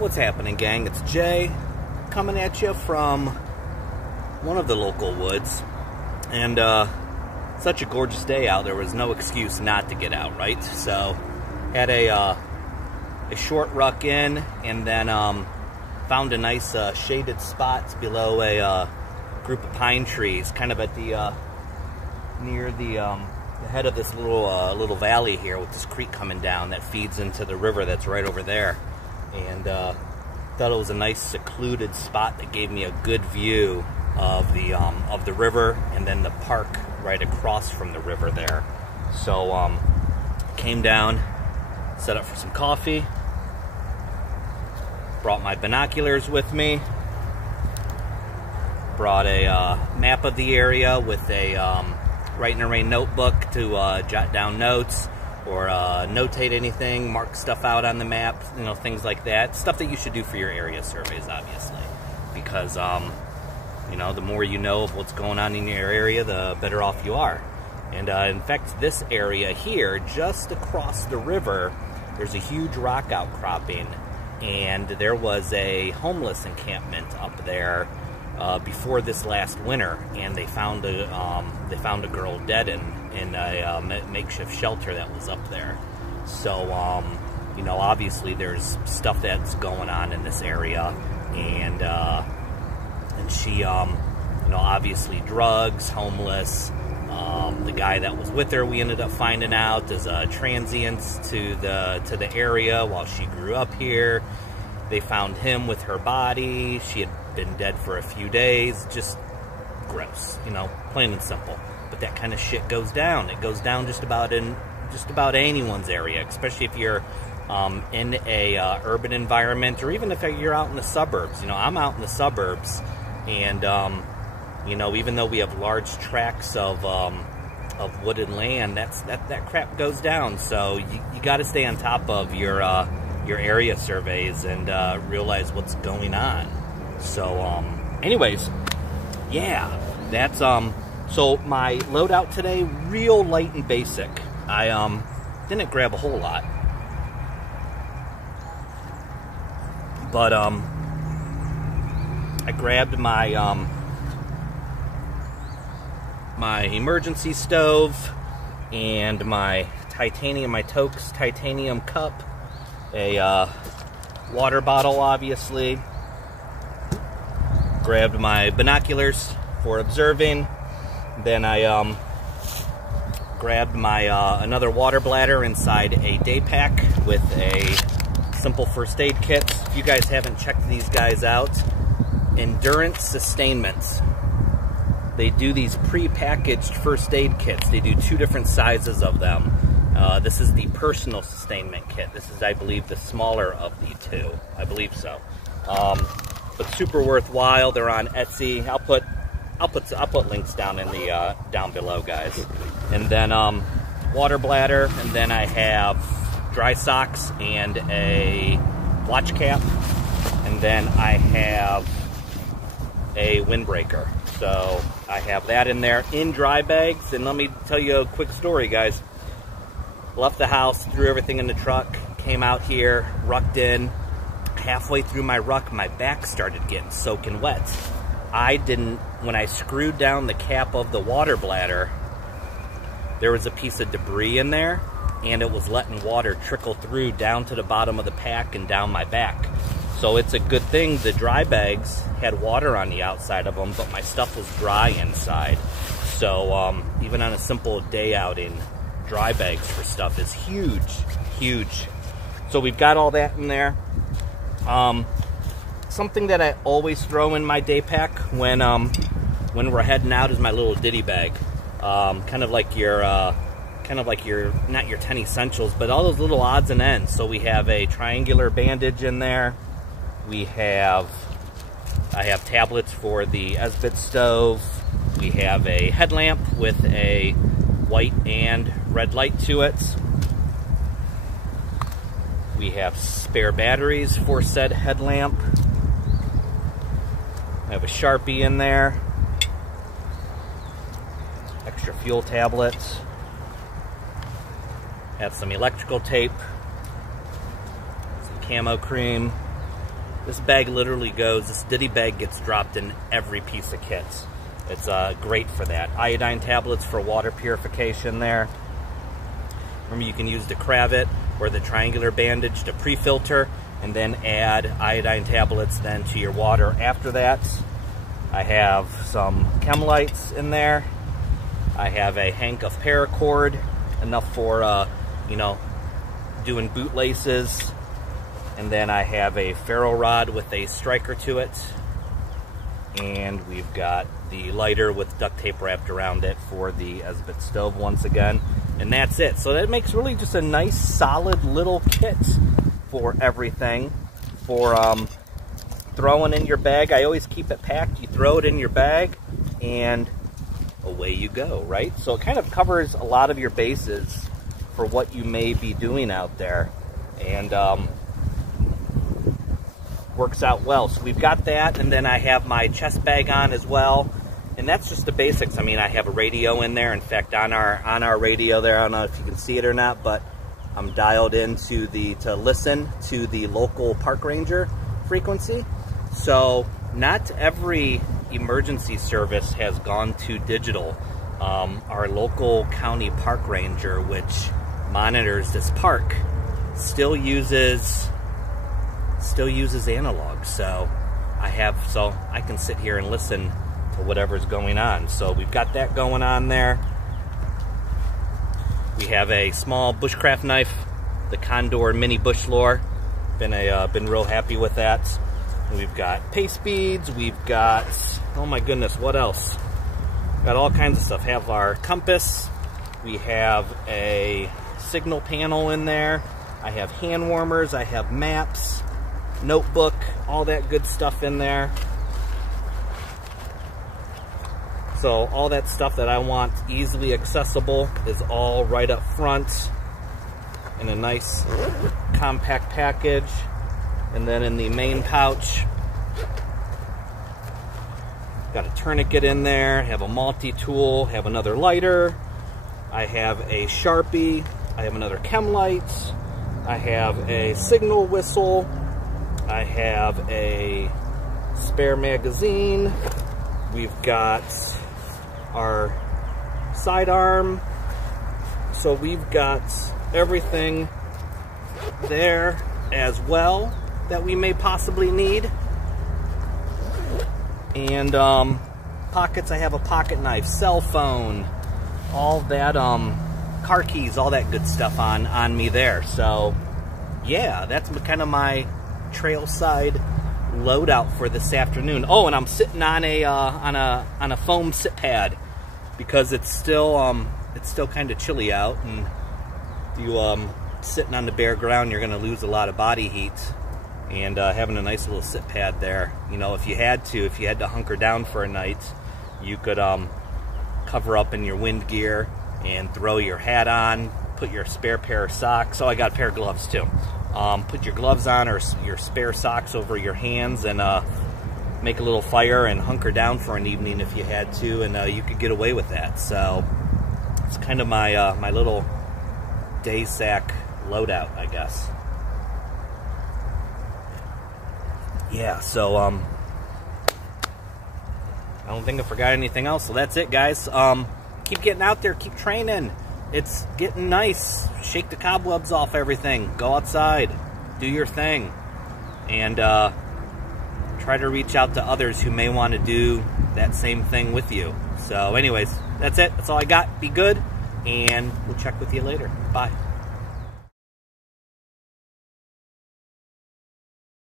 What's happening, gang? It's Jay coming at you from one of the local woods, and such a gorgeous day out, there was no excuse not to get out, right? So had a short ruck in, and then found a nice shaded spot below a group of pine trees, kind of at the near the head of this little valley here, with this creek coming down that feeds into the river that's right over there. And thought it was a nice secluded spot that gave me a good view of the river, and then the park right across from the river there. So came down, set up for some coffee, brought my binoculars with me, brought a map of the area with a Write in a Rain notebook to jot down notes or notate anything, mark stuff out on the map, you know, things like that. Stuff that you should do for your area surveys, obviously, because you know, the more you know of what's going on in your area, the better off you are. And in fact, this area here, just across the river, there's a huge rock outcropping, and there was a homeless encampment up there before this last winter, and they found a girl dead in a makeshift shelter that was up there. So you know, obviously there's stuff that's going on in this area, and she you know, obviously drugs, homeless. The guy that was with her, we ended up finding out, is a transient to the area while she grew up here. They found him with her body. She had been dead for a few days. Just gross, you know, plain and simple. But that kind of shit goes down. It goes down just about anyone's area, especially if you're in a urban environment, or even if you're out in the suburbs. You know, I'm out in the suburbs, and you know, even though we have large tracts of wooded land, that crap goes down. So you got to stay on top of your area surveys and realize what's going on. So anyways, yeah, that's so my loadout today, real light and basic. I didn't grab a whole lot, but I grabbed my my emergency stove and my TOAKS Titanium cup, a water bottle, obviously. Grabbed my binoculars for observing. Then I grabbed my another water bladder inside a day pack with a simple first aid kit. If you guys haven't checked these guys out, Endurance Sustainment. They do these pre-packaged first aid kits. They do 2 different sizes of them. This is the personal sustainment kit. This is, I believe, the smaller of the 2. I believe so. But super worthwhile. They're on Etsy. I'll put links down in the down below, guys. And then water bladder, and then I have dry socks and a watch cap, and then I have a windbreaker. So I have that in there in dry bags. And let me tell you a quick story, guys. Left the house, threw everything in the truck, came out here, rucked in. Halfway through my ruck, my back started getting soaking wet. When I screwed down the cap of the water bladder, there was a piece of debris in there, and it was letting water trickle through down to the bottom of the pack and down my back. So it's a good thing the dry bags had water on the outside of them, but my stuff was dry inside. So even on a simple day outing, dry bags for stuff is huge, huge. So we've got all that in there. Something that I always throw in my day pack when we're heading out is my little ditty bag. Kind of like your not your 10 essentials, but all those little odds and ends. So we have a triangular bandage in there. I have tablets for the Esbit stove. We have a headlamp with a white and red light to it. We have spare batteries for said headlamp. I have a Sharpie in there. Extra fuel tablets. Have some electrical tape. Some camo cream. This bag literally goes, this ditty bag gets dropped in every piece of kit. It's great for that. Iodine tablets for water purification there. Remember, you can use the cravat or the triangular bandage to pre-filter and then add iodine tablets then to your water after that. I have some chem lights in there. I have a hank of paracord, enough for, you know, doing boot laces. And then I have a ferro rod with a striker to it. And we've got the lighter with duct tape wrapped around it for the Esbit stove once again. And that's it. So that makes really just a nice solid little kit for everything. For throwing in your bag. I always keep it packed. You throw it in your bag and away you go, right? So it kind of covers a lot of your bases for what you may be doing out there. And works out well. So we've got that, and then I have my chest bag on as well, and that's just the basics. I mean, I have a radio in there. In fact, on our radio there, I don't know if you can see it or not, but I'm dialed into to listen to the local park ranger frequency. So not every emergency service has gone to digital. Our local county park ranger, which monitors this park, still uses analog. So I can sit here and listen to whatever's going on. So we've got that going on there. We have a small bushcraft knife, the Condor Mini Bush Lore. Been real happy with that. We've got paste beads. We've got, oh my goodness, what else? Got all kinds of stuff. Have our compass. We have a signal panel in there. I have hand warmers. I have maps, notebook, all that good stuff in there. So all that stuff that I want easily accessible is all right up front in a nice compact package. And then in the main pouch, got a tourniquet in there, have a multi-tool, have another lighter, I have a Sharpie, I have another chem light, I have a signal whistle, I have a spare magazine, we've got our sidearm, so we've got everything there as well that we may possibly need. And pockets, I have a pocket knife, cell phone, all that, car keys, all that good stuff on me there. So yeah, that's kind of my Trailside loadout for this afternoon. Oh, and I'm sitting on a foam sit pad because it's still kind of chilly out, and you sitting on the bare ground, you're going to lose a lot of body heat. And having a nice little sit pad there, you know, if you had to hunker down for a night, you could cover up in your wind gear and throw your hat on, put your spare pair of socks. Oh, I got a pair of gloves too. Put your gloves on or your spare socks over your hands and make a little fire and hunker down for an evening if you had to, and you could get away with that. So it's kind of my my little day sack loadout, I guess. Yeah, so I don't think I forgot anything else, so that's it, guys. Keep getting out there, keep training. It's getting nice. Shake the cobwebs off everything. Go outside, do your thing, and try to reach out to others who may want to do that same thing with you. So anyways, that's it. That's all I got. Be good, and we'll check with you later. Bye.